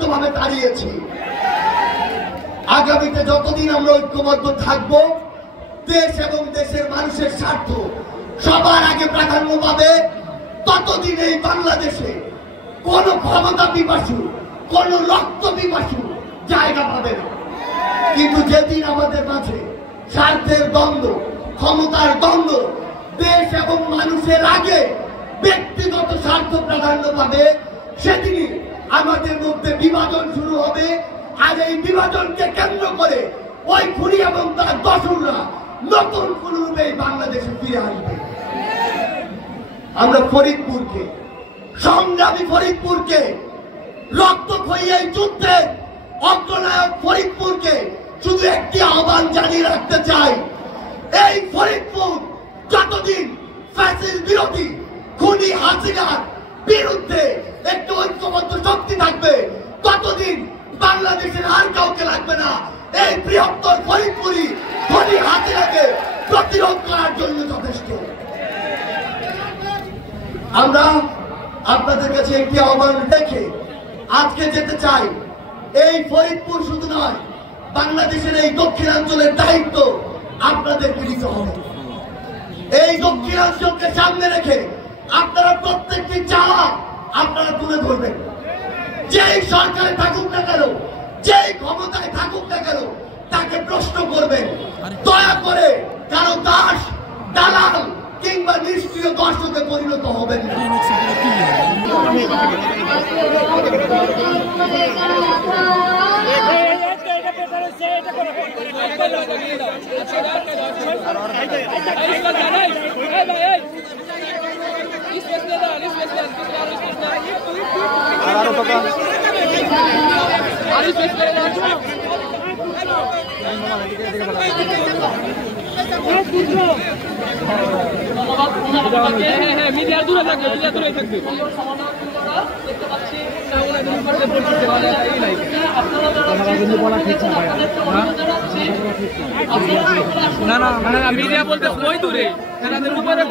ঐক্যবদ্ধভাবে দাঁড়িয়েছি। আগামীতে যতদিন আমরা ঐক্যবদ্ধ থাকব, দেশ এবং দেশের মানুষের স্বার্থ সবার আগে প্রাধান্য পাবে, ততদিন এই বাংলাদেশে কোন ক্ষমতা পিপাসু, কোন রক্ত পিপাসু জায়গা পাবে না। কিন্তু যেদিন আমাদের মাঝে স্বার্থের দ্বন্দ্ব, ক্ষমতার দ্বন্দ্ব, দেশ এবং মানুষের আগে ব্যক্তিগত স্বার্থ প্রাধান্য পাবে, সেদিনই আমাদের মধ্যে বিভাজন শুরু হবে। আর এই বিভাজনকে কেন্দ্র করে ওই খুনি এবং তার দশররা নতুন কোন রূপে বাংলাদেশে ফিরে আসবে। আমরা ফরিদপুরকে, সংগ্রামী ফরিদপুরকে, রক্তক্ষয়ী এই যুদ্ধে অগ্রনায়ক ফরিদপুরকে শুধু একটি আহ্বান জানিয়ে রাখতে চাই, এই ফরিদপুর যতদিন ফ্যাসিস্ট বিরোধী খুনি হাসিনার বিরুদ্ধে একটি ঐক্যবদ্ধ শক্তি থাকবে, ততদিন বাংলাদেশের আর কাউকে লাগবে না। এই বৃহত্তর ফরিদপুরই খুনি হাসিনাকে প্রতিরোধ করার জন্য যথেষ্ট। আমরা আপনাদের কাছে একটি আহ্বান রেখে আজকে যেতে চাই। এই ফরিদপুর শুধু নয়, বাংলাদেশের এই দক্ষিণাঞ্চলের দায়িত্ব আপনাদেরকে নিতে হবে। এই দক্ষিণাঞ্চলকে সামনে রেখে আপনারা প্রত্যেকটি চাওয়া আপনারা তুলে ধরবেন। যেই সরকারে থাকুক না কেন, যেই ক্ষমতায় থাকুক না কেন, তাকে প্রশ্ন করবেন। দয়া করে কারো দাস, দালাল কিংবা নিষ্ক্রিয় দর্শকে পরিণত হবেন না। মিডিয়া দূরে থাকবে, মিডিয়া দূরে থাকবে। না না না, মিডিয়া বলতে ওই দূরে, উপরে